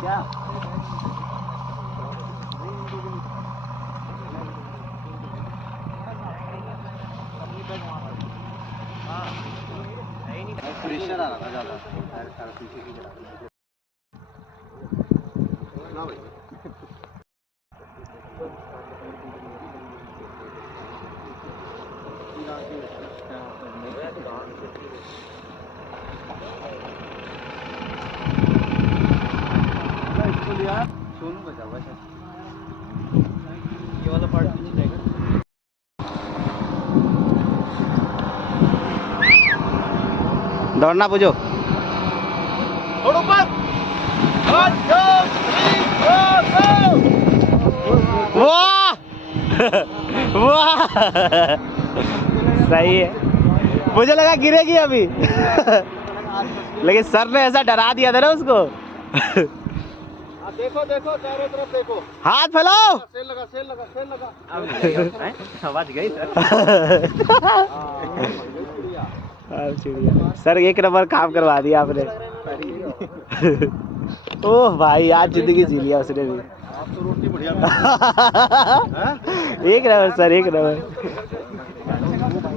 क्या प्रेशर आ रहा था ज़्यादा पीछे की ना भाई सोनू बचा हुआ है ये वाला पार्ट पीछे रहेगा। दौड़ना पूछो थोड़ा ऊपर वाह वाह सही है। मुझे लगा गिरेगी अभी लेकिन सर ने ऐसा डरा दिया था ना उसको। देखो देखो चारों तरफ देखो हाथ फैलाओ सेल लगा सेल लगा सेल लगा आवाज गई सर। चिड़िया सर एक नंबर काम करवा दिया आपने। ओह भाई आज जिंदगी जी लिया उसने भी। आप तो रोटी बढ़िया एक नंबर सर एक नंबर।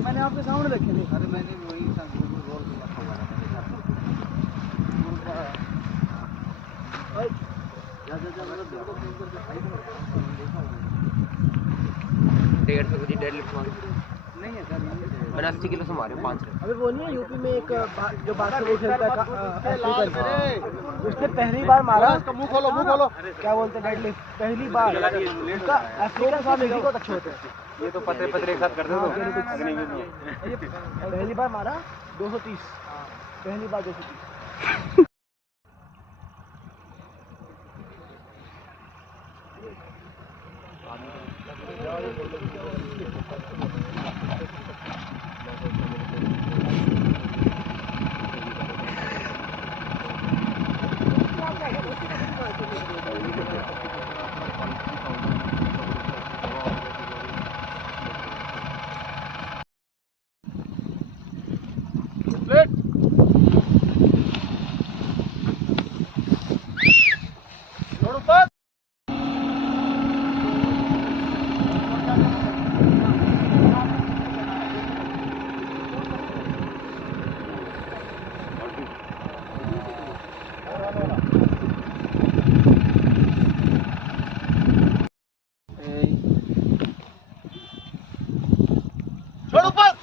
मैंने आपके सामने देखे थे। अरे मैंने वही रोल रखा हुआ है। 150 की डेडलिफ्ट नहीं है सर 80 किलो से मारे 5। अबे वो नहीं है यूपी में एक जो बास्केटबॉल खेलता है उसने पहली बार मारा। उसका मुंह खोलो क्या बोलते हैं डेडलिफ्ट पहली बार उसका अफ्रीका साहब मेरे को अच्छे होते हैं। ये तो पतले पतले एक साथ कर दो पहली बार मारा 230 पहली बार 230। छोड़ ऊपर